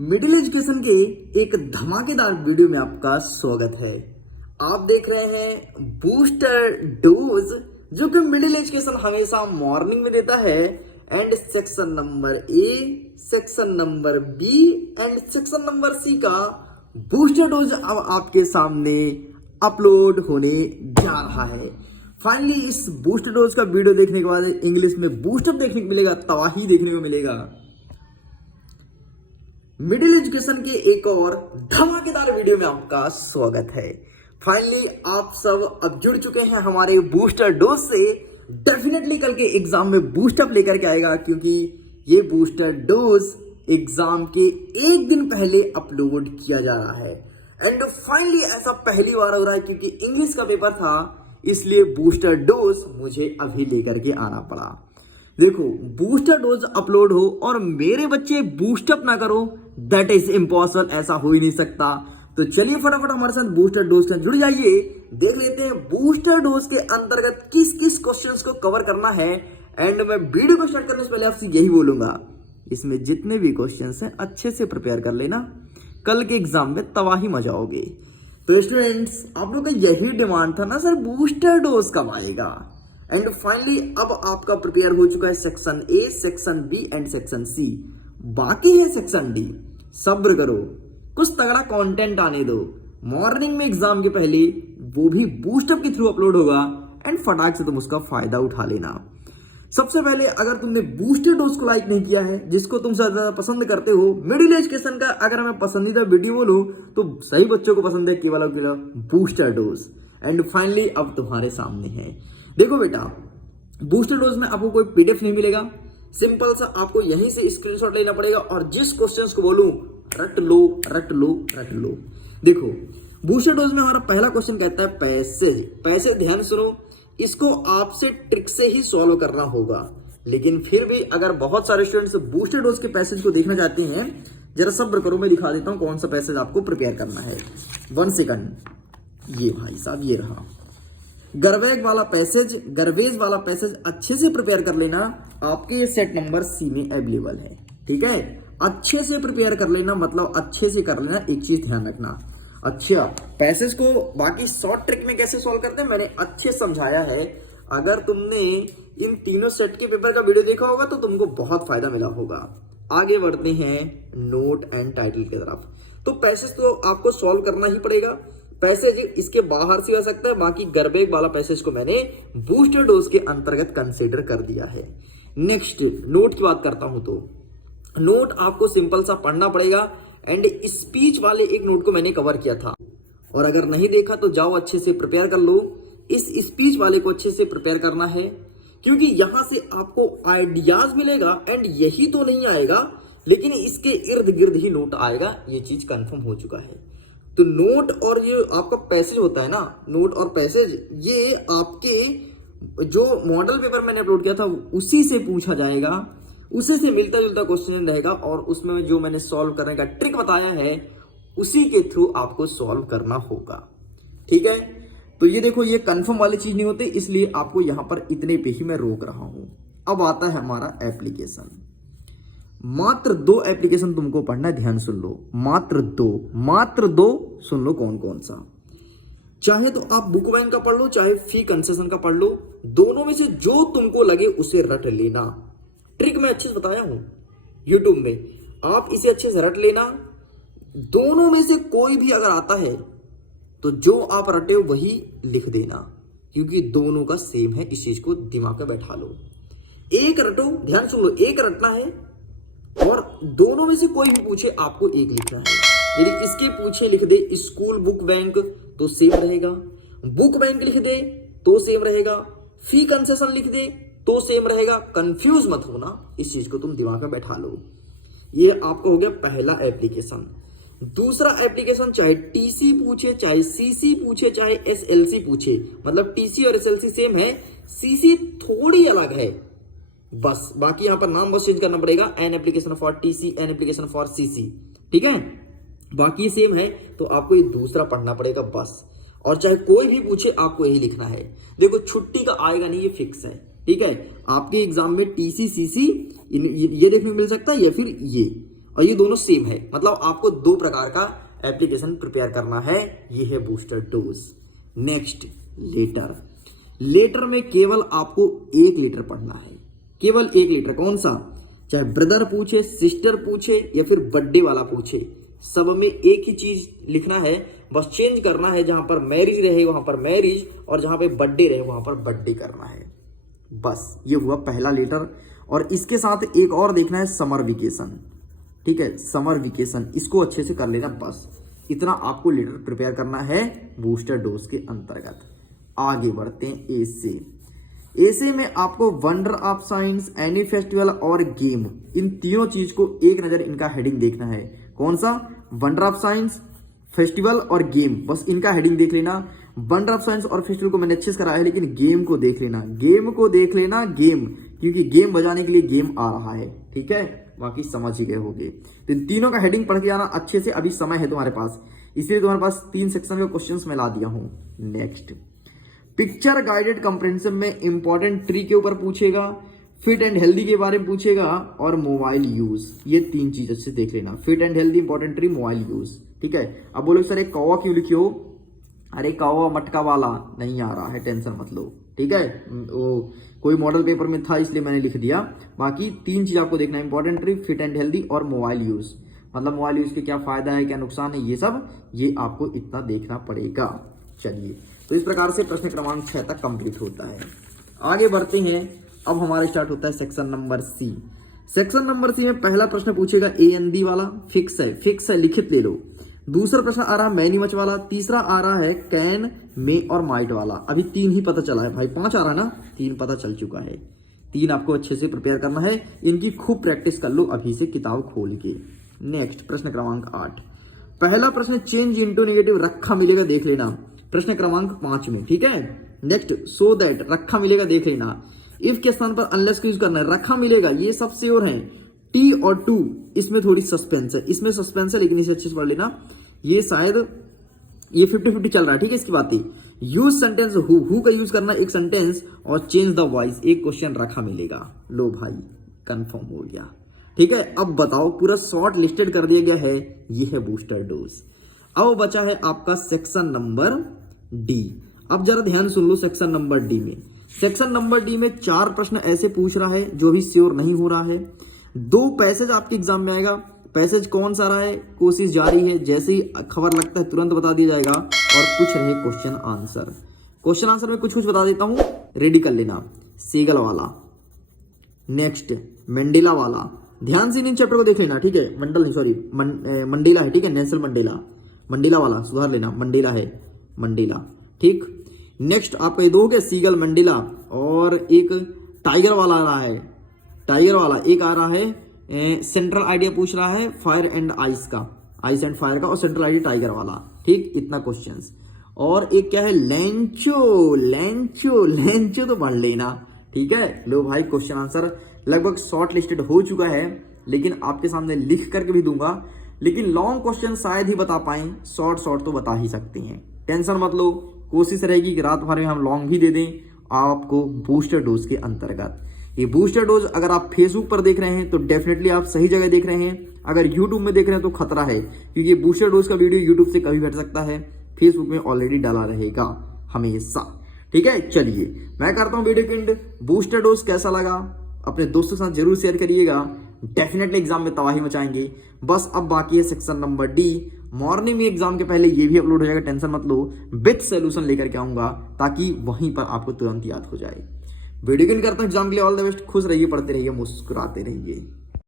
Middle education के एक धमाकेदार वीडियो में आपका स्वागत है। आप देख रहे हैं बूस्टर डोज, जो कि मिडिल एजुकेशन हमेशा मॉर्निंग में देता है। And section number A, section number B and section number C का बूस्टर डोज अब आपके सामने अपलोड होने जा रहा है। फाइनली इस बूस्टर डोज का वीडियो देखने के बाद इंग्लिश में बूस्टअप देखने को मिलेगा, तबाही देखने को मिलेगा। मिडिल एजुकेशन के एक और धमाकेदार वीडियो में आपका स्वागत है। फाइनली आप सब अब जुड़ चुके हैं हमारे बूस्टर डोज से। डेफिनेटली कल के एग्जाम में बूस्टअप लेकर के आएगा, क्योंकि ये बूस्टर डोज एग्जाम के एक दिन पहले अपलोड किया जा रहा है। एंड फाइनली ऐसा पहली बार हो रहा है, क्योंकि इंग्लिश का पेपर था, इसलिए बूस्टर डोज मुझे अभी लेकर के आना पड़ा। देखो, बूस्टर डोज अपलोड हो और मेरे बच्चे बूस्टअप ना करो, दैट इज इम्पॉसिबल। ऐसा हो ही नहीं सकता। तो चलिए फटाफट हमारे साथ बूस्टर डोज से जुड़ जाइए। देख लेते हैं बूस्टर डोज के अंतर्गत किस किस क्वेश्चंस को कवर करना है। एंड मैं वीडियो को स्टार्ट करने से पहले आपसे यही बोलूंगा, इसमें जितने भी क्वेश्चंस हैं अच्छे से प्रिपेयर कर लेना, कल के एग्जाम में तबाही मचाओगे। तो स्टूडेंट्स, आप लोग का यही डिमांड था ना सर, बूस्टर डोज कब आएगा। एंड फाइनली अब आपका प्रिपेयर हो चुका है section A, section B and section C. बाकी है सेक्शन डी। सब्र करो, कुछ तगड़ा कंटेंट आने दो। मॉर्निंग में एग्जाम के पहले वो भी बूस्टअप के थ्रू अपलोड होगा एंड फटाक से तुम उसका फायदा उठा लेना। सबसे पहले, अगर तुमने बूस्टर डोज को लाइक नहीं किया है, जिसको तुम ज्यादा पसंद करते हो मिडिल एजुकेशन का, अगर मैं पसंदीदा वीडियो बोलूं तो सही बच्चों को पसंद है केवल बूस्टर डोज। एंड फाइनली अब तुम्हारे सामने है। देखो बेटा, बूस्टर डोज में आपको कोई पीडीएफ नहीं मिलेगा। सिंपल सा आपको यहीं से स्क्रीनशॉट लेना पड़ेगा और जिस क्वेश्चंस को बोलूं रट लो रट लो रट लो। देखो, बूस्टर डोज में हमारा पहला क्वेश्चन कहता है पैसेज। पैसेज ध्यान सुनो, इसको आपसे ट्रिक से ही सॉल्व करना होगा। लेकिन फिर भी अगर बहुत सारे स्टूडेंट्स बूस्टर डोज के पैसेज को देखना चाहते हैं, जरा सब्र करो, मैं दिखा देता हूं कौन सा पैसेज आपको प्रिपेयर करना है। 1 सेकंड। ये भाई साहब, ये रहा गर्वेज वाला पैसेज अच्छे से प्रिपेयर कर लेना। आपके सेट नंबर सी में अवेलेबल है, ठीक है। अच्छे से प्रिपेयर कर लेना, मतलब अच्छे से कर लेना। एक चीज ध्यान रखना, अच्छा, पैसेज को बाकी शॉर्ट ट्रिक में कैसे सॉल्व करते हैं मैंने अच्छे समझाया है। अगर तुमने इन तीनों सेट के पेपर का वीडियो देखा होगा तो तुमको बहुत फायदा मिला होगा। आगे बढ़ते हैं नोट एंड टाइटल की तरफ। तो पैसेज तो आपको सॉल्व करना ही पड़ेगा। पैसेज इसके बाहर से आ सकता है, बाकी गर्बेज वाला पैसेज को मैंने बूस्टर डोज के अंतर्गत कंसीडर कर दिया है। नेक्स्ट, नोट की बात करता हूं तो नोट आपको सिंपल सा पढ़ना पड़ेगा। एंड स्पीच वाले एक नोट को मैंने कवर किया था, और अगर नहीं देखा तो जाओ अच्छे से प्रिपेयर कर लो। इस स्पीच वाले को अच्छे से प्रिपेयर करना है, क्योंकि यहां से आपको आइडियाज मिलेगा। एंड यही तो नहीं आएगा, लेकिन इसके इर्द गिर्द ही नोट आएगा, ये चीज कंफर्म हो चुका है। तो नोट और ये आपका पैसेज होता है ना, नोट और पैसेज, ये आपके जो मॉडल पेपर मैंने अपलोड किया था उसी से पूछा जाएगा, उसी से मिलता जुलता क्वेश्चन रहेगा। और उसमें जो मैंने सॉल्व करने का ट्रिक बताया है उसी के थ्रू आपको सॉल्व करना होगा, ठीक है। तो ये देखो, ये कंफर्म वाली चीज नहीं होती, इसलिए आपको यहां पर इतने पे ही मैं रोक रहा हूं। अब आता है हमारा एप्लीकेशन। मात्र 2 एप्लीकेशन तुमको पढ़ना है, ध्यान सुन लो। मात्र दो सुन लो कौन कौन सा। चाहे तो आप बुक बैंक का पढ़ लो, चाहे फी कंसेशन का पढ़ लो। दोनों में से जो तुमको लगे उसे रट लेना। ट्रिक मैं अच्छे से बताया हूं यूट्यूब में, आप इसे अच्छे से रट लेना। दोनों में से कोई भी अगर आता है तो जो आप रटे वही लिख देना, क्योंकि दोनों का सेम है। इस चीज को दिमाग में बैठा लो। एक रटो, ध्यान सुन लो, एक रटना है और दोनों में से कोई भी पूछे आपको एक लिखना है। यदि इसके पूछे लिख दे स्कूल बुक बैंक तो सेम रहेगा, बुक बैंक लिख दे तो सेम रहेगा, फी कंसेशन लिख दे तो सेम रहेगा। कंफ्यूज मत होना, इस चीज को तुम दिमाग में बैठा लो। ये आपका हो गया पहला एप्लीकेशन। दूसरा एप्लीकेशन, चाहे टीसी पूछे, चाहे सीसी पूछे, चाहे एसएलसी पूछे, मतलब टीसी और एसएलसी सेम है, सीसी थोड़ी अलग है बस। बाकी यहां पर नाम बस चेंज करना पड़ेगा, an application for TC, an application for CC, ठीक है। बाकी सेम है, तो आपको ये दूसरा पढ़ना पड़ेगा बस। और चाहे कोई भी पूछे आपको यही लिखना है। देखो, छुट्टी का आएगा नहीं, ये फिक्स है, ठीक है। आपके एग्जाम में टीसी सीसी ये देखने को मिल सकता है, या फिर ये, और ये दोनों सेम है, मतलब आपको दो प्रकार का एप्लीकेशन प्रिपेयर करना है। ये है booster dose. Next letter. Letter में केवल आपको 1 लेटर पढ़ना है, केवल 1 लेटर। कौन सा? चाहे ब्रदर पूछे, सिस्टर पूछे या फिर बर्थडे वाला पूछे, सब में एक ही चीज लिखना है, बस चेंज करना है। जहां पर मैरिज रहे वहां पर मैरिज, और जहां पे बर्थडे रहे वहां पर बर्थडे करना है। बस ये हुआ पहला लेटर। और इसके साथ एक और देखना है, समर वेकेशन। ठीक है, समर वेकेशन, इसको अच्छे से कर लेना। बस इतना आपको लेटर प्रिपेयर करना है बूस्टर डोज के अंतर्गत। आगे बढ़ते हैं ए से। ऐसे में आपको wonder of science, any festival और गेम, इन तीनों चीज को एक नजर इनका हेडिंग देखना है। कौन सा? वंडर ऑफ साइंस, फेस्टिवल और गेम, बस इनका हेडिंग देख लेना। वंडर ऑफ साइंस और फेस्टिवल को मैंने अच्छे से कराया है, लेकिन गेम को देख लेना, गेम को देख लेना, गेम, क्योंकि गेम बजाने के लिए गेम आ रहा है। ठीक है, बाकी समझ ही गए होंगे। तो इन तीनों का हेडिंग पढ़ के आना अच्छे से, अभी समय है तुम्हारे पास, इसलिए तुम्हारे पास 3 सेक्शन का क्वेश्चंस मैं ला दिया हूं। नेक्स्ट, पिक्चर गाइडेड कंप्रेहेंशन में इंपॉर्टेंट ट्री के ऊपर पूछेगा, फिट एंड हेल्दी के बारे में पूछेगा, और मोबाइल यूज। ये 3 चीज अच्छे से देख लेना, fit and healthy, important tree, mobile use. ठीक है, अब बोलो सर एक कौवा क्यों लिखियो? अरे कौवा मटका वाला नहीं आ रहा है, टेंशन मत लो। ठीक है, वो कोई मॉडल पेपर में था इसलिए मैंने लिख दिया। बाकी 3 चीज आपको देखना है, important tree, fit and healthy और मोबाइल यूज। मतलब मोबाइल यूज के क्या फायदा है, क्या नुकसान है, ये सब ये आपको इतना देखना पड़ेगा। चलिए, तो इस प्रकार से प्रश्न क्रमांक 6 तक कंप्लीट होता है। आगे बढ़ते हैं, अब हमारा स्टार्ट होता है section number C. Section number C में पहला प्रश्न पूछेगा AND वाला, फिक्स है, लिखित ले लो। दूसरा प्रश्न आ रहा है मैनी मच वाला, तीसरा आ रहा है कैन, मे और माइट वाला। अभी 3 ही पता चला है भाई, 5 आ रहा है ना, 3 पता चल चुका है। 3 आपको अच्छे से प्रिपेयर करना है, इनकी खूब प्रैक्टिस कर लो अभी से किताब खोल के। नेक्स्ट, प्रश्न क्रमांक 8। पहला प्रश्न चेंज इंटू नेगेटिव रखा मिलेगा, देख लेना, प्रश्न क्रमांक 5 में। ठीक है, नेक्स्ट, सो दैट रखा मिलेगा, देख लेना। इफ के स्थान पर अनलेस को यूज करना है, रखा मिलेगा, ये सबसे और है। टी और टू, इसमें थोड़ी सस्पेंस है, इसमें सस्पेंस है, लेकिन इसे अच्छे से पढ़ लेना। ये शायद ये 50-50 चल रहा है। ठीक है, इसकी बात है। यूज सेंटेंस हु का यूज करना एक सेंटेंस, और चेंज द वॉइस, एक क्वेश्चन रखा मिलेगा। लो भाई, कंफर्म हो गया। ठीक है, अब बताओ, पूरा शॉर्ट लिस्टेड कर दिया गया है, ये है बूस्टर डोज। अब बचा है आपका सेक्शन नंबर डी। अब जरा ध्यान सुन लो, सेक्शन नंबर डी में, सेक्शन नंबर डी में 4 प्रश्न ऐसे पूछ रहा है जो भी श्योर नहीं हो रहा है। 2 पैसेज आपके एग्जाम में आएगा। पैसेज कौन सा रहा है? कोशिश जारी है, जैसे ही खबर लगता है तुरंत बता दिया जाएगा। और कुछ रहे क्वेश्चन आंसर। क्वेश्चन आंसर में कुछ बता देता हूं, रेडी कर लेना। सेगल वाला, नेक्स्ट मंडेला वाला, ध्यान से इन चैप्टर को देख लेना। ठीक है, मंडेला है। ठीक है, नेल्सन मंडेला वाला सुधार लेना, मंडेला है, मंडेला। ठीक, नेक्स्ट आपका ये 2 हो गया, सीगल, मंडेला, और एक टाइगर वाला आ रहा है, टाइगर वाला एक आ रहा है। सेंट्रल आइडिया पूछ रहा है फायर एंड आइस का, आइस एंड फायर का, और सेंट्रल आइडिया टाइगर वाला। ठीक, इतना क्वेश्चंस। और एक क्या है, लेंचो तो पढ़ लेना। ठीक है, लो भाई, क्वेश्चन आंसर लगभग शॉर्ट लिस्टेड हो चुका है, लेकिन आपके सामने लिख करके भी दूंगा। लेकिन लॉन्ग क्वेश्चन शायद ही बता पाए, शॉर्ट तो बता ही सकते हैं। टेंशन मत लो, कोशिश रहेगी कि रात भर में हम लॉन्ग भी दे दें आपको बूस्टर डोज के अंतर्गत। ये बूस्टर डोज अगर आप फेसबुक पर देख रहे हैं तो डेफिनेटली आप सही जगह देख रहे हैं। अगर यूट्यूब में देख रहे हैं तो खतरा है, क्योंकि बूस्टर डोज का वीडियो यूट्यूब से कभी भेट सकता है, फेसबुक में ऑलरेडी डाला रहेगा हमेशा। ठीक है, चलिए मैं करता हूँ वीडियो के एंड। बूस्टर डोज कैसा लगा अपने दोस्तों के साथ जरूर शेयर करिएगा, डेफिनेटली एग्जाम में तबाही मचाएंगे। बस अब बाकी है सेक्शन नंबर डी। मॉर्निंग में एग्जाम के पहले ये भी अपलोड हो जाएगा, टेंशन मत लो, विथ सोल्यूशन लेकर के आऊंगा, ताकि वहीं पर आपको तुरंत याद हो जाए। वीडियो के करता हूं एग्जाम के लिए ऑल द बेस्ट। खुश रहिए, पढ़ते रहिए, मुस्कुराते रहिए।